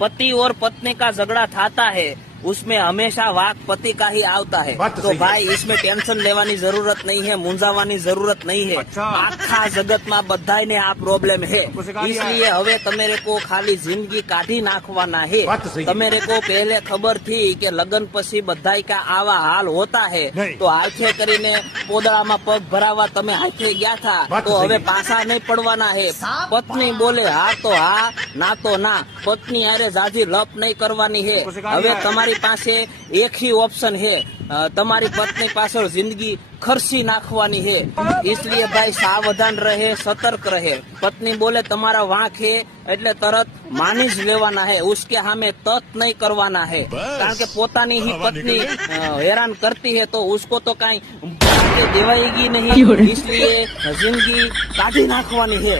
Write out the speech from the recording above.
पति और पत्नी का झगड़ा थाता है उसमें हमेशा वाक पति का ही आता है। तो भाई इसमें टेंशन लेवानी जरूरत नहीं है, मूंझावानी जरूरत नहीं है। आखा जगत में बधाई ने आ प्रॉब्लम है, इसलिए हवे तमेरे को खाली जिंदगी काढ़ी नाखवाना है। तमेरे को पहले खबर थी कि लग्न पछी बधाई का आवा हाल होता है, तो हाथे करीने पोदड़ा में पग भरावा तमे हाथे गया था, तो हवे पासा नहीं पड़वाना है। पत्नी बोले हाँ तो हाँ, ना तो ना। पत्नी आरे जाजी लप नहीं करवानी है। हवे તમારી પાસે એક ही ऑप्शन है, તમારી पत्नी पाछળ जिंदगी खर्ची नाखवानी है। इसलिए भाई सावधान रहे, सतर्क रहे। पत्नी बोले तुम्हारा वांक है એટલે તરત માની જ લેવાના है, उसके सामे तत नहीं करवाना है। कारण के पोतानी ही पत्नी हैरान करती है तो उसको तो कहीं देवाएगी नहीं, इसलिए जिंदगी काढ़ी नाखवानी है।